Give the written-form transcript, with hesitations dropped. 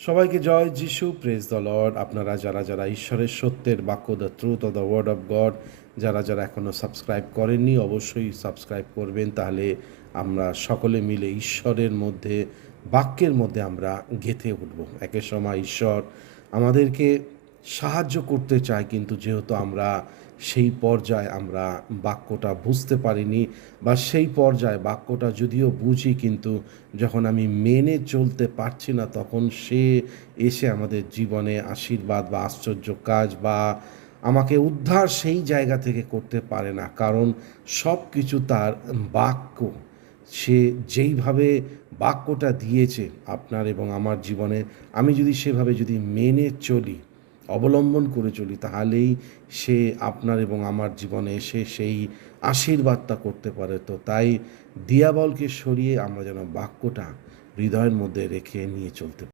সবাইকে জয় যিশু, praise the Lord. আপনারা যারা ঈশ্বরের সত্যের বাক্য, the truth of the word of god, যারা এখনও সাবস্ক্রাইব করেননি অবশ্যই সাবস্ক্রাইব করবেন। তাহলে আমরা সকলে মিলে ঈশ্বরের মধ্যে, বাক্যের মধ্যে আমরা গেঁথে উঠব। একের সময় ঈশ্বর আমাদেরকে সাহায্য করতে চায়, কিন্তু যেহেতু আমরা সেই পর্যায়ে আমরা বাক্যটা বুঝতে পারিনি, বা সেই পর্যায়ে বাক্যটা যদিও বুঝি, কিন্তু যখন আমি মেনে চলতে পারছি না, তখন সে এসে আমাদের জীবনে আশীর্বাদ বা আশ্চর্য কাজ বা আমাকে উদ্ধার সেই জায়গা থেকে করতে পারে না। কারণ সব কিছু তার বাক্য, সে যেইভাবে বাক্যটা দিয়েছে আপনার এবং আমার জীবনে, আমি যদি সেভাবে যদি মেনে চলি, অবলম্বন করে চলি, তাহলেই সে আপনার এবং আমার জীবনে এসে সেই আশীর্বাদটা করতে পারে। তো তাই দিয়াবলকে সরিয়ে আমরা যেন বাক্যটা হৃদয়ের মধ্যে রেখে নিয়ে চলতে